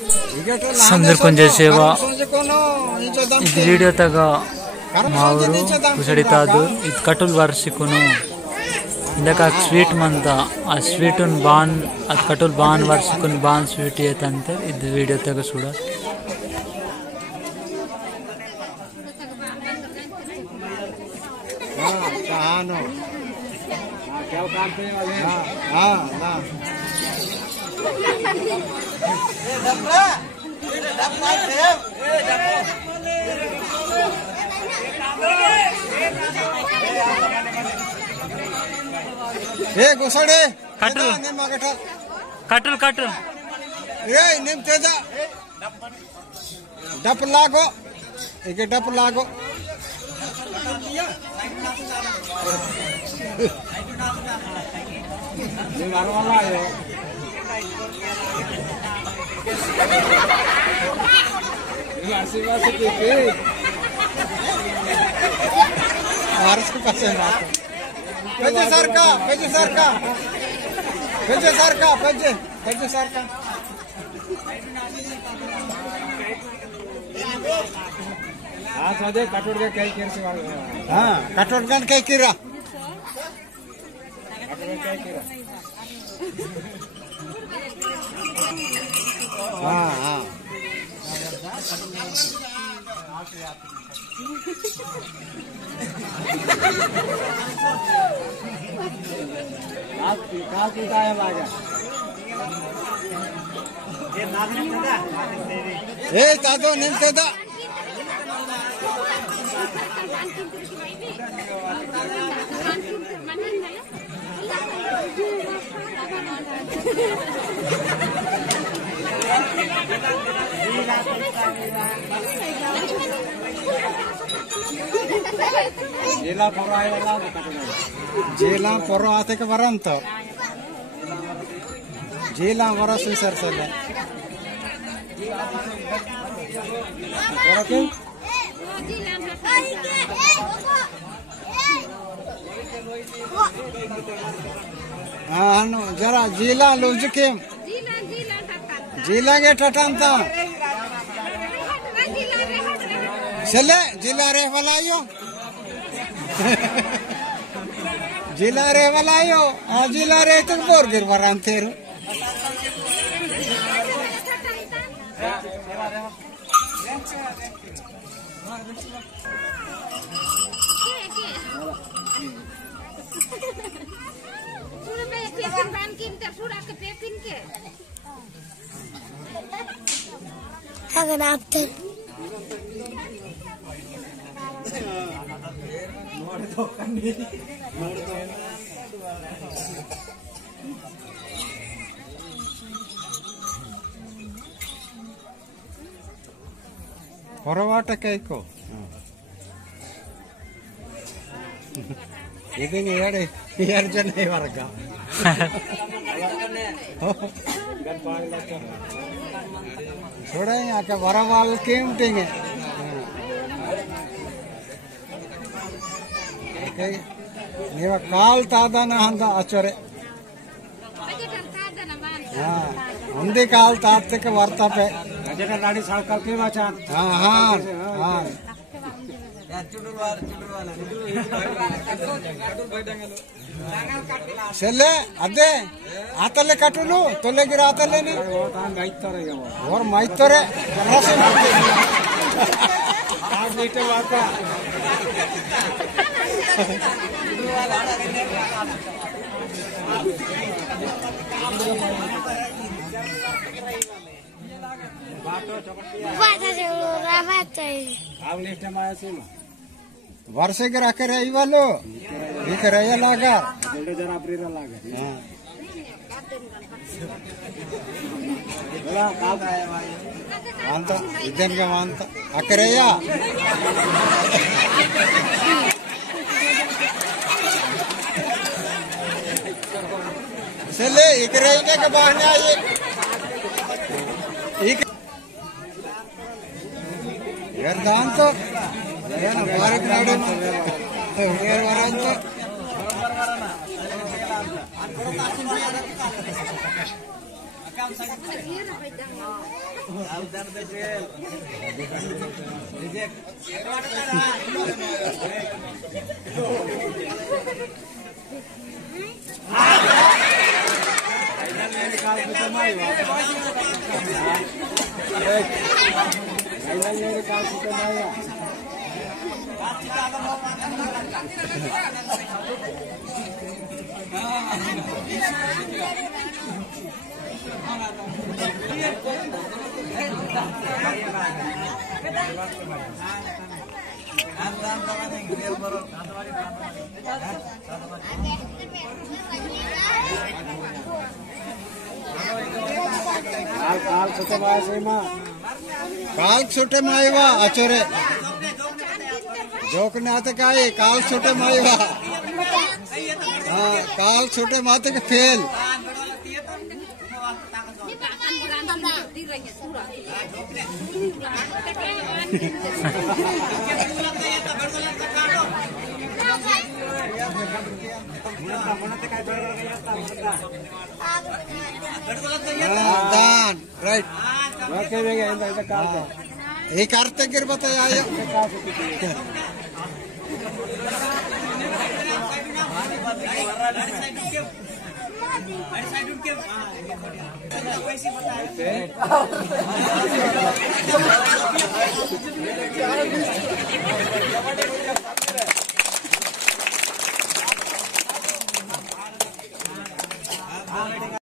समंदर कुंज सेवा ಇದು ವಿಡಿಯೋ ತಗ ಮಾವರು ಕುಸಡಿತಾದು ಇದು ಕಟುಲ್ ವರ್ಷಿಕುನು ಇಂದಕ ಸ್ವೀಟ್ ಮಂತ ಆ ಸ್ವೀಟನ್ ಬಾನ್ ಅದು ಕಟುಲ್ ಬಾನ್ ವರ್ಷಿಕುನ್ ಬಾನ್ ಸ್ವೀಟ್ ಏತಂತೆ ಇದು ವಿಡಿಯೋ ತಗ ಸುಡ घुसड़े कटल कटल कटल निम तेजा डप लागो एक डप लागो harus ke pasien aku. Peje sarka, peje sarka, peje sarka, peje sarka. हाँ सादे कटोर के कई किर से वाले हाँ कटोर का कई किरा कटोर कई किरा हाँ हाँ काफी टाइम आ गया ए तादो निम्ते दा जिला पोरो आते के वरंत जिला वरस सर सले ओके हाँ नो जरा जिला लुज के जिला के टटांता चले जिला रे वालायो जिला रे वालायो हाँ जिला रे तो बोर्गर वरांतेरू अगर आप ಹೊರವಾಟ ಕೈಕೋ ಇದೀನಿ ಹೇಳಿ 2 ಜನ ವರ್ಗ थोड़ा यहाँ के वरवाल कीमतेंगे ನೀವ ಕಾಲ್ ತಾದನ ಅಂತ ಆಚರೆ ಒಂದೇ ಕಾಲ್ ತಾತಕ್ಕೆ ವರ್ತಪೆ ಗಾಡಿ ಸಾಲ್ಕಲ್ಕೆ ವಾಚಾನ್ ಹಾ ಹಾ ಹಾ చెల్లె అదే ఆతల్లే కట్టులు తొలగిర ఆతల్లేని ఓర్ మైతరే वर्षे के रखे रही वालो दिख रही लागा जरा अप्रील लागा अंत इधर का अंत अकरेया चले इकरे के बहाने आए यार दान तो ಏನು ಬಾರಕ್ ನಾಡು ಹೇರ್ ವರಂತ काल छोटे मायवा अचोरे जोकने आते काय काल छोटे मायवा हाँ काल छोटे माते के फेल दान राइट ये करते गिर बताया पैसे बताए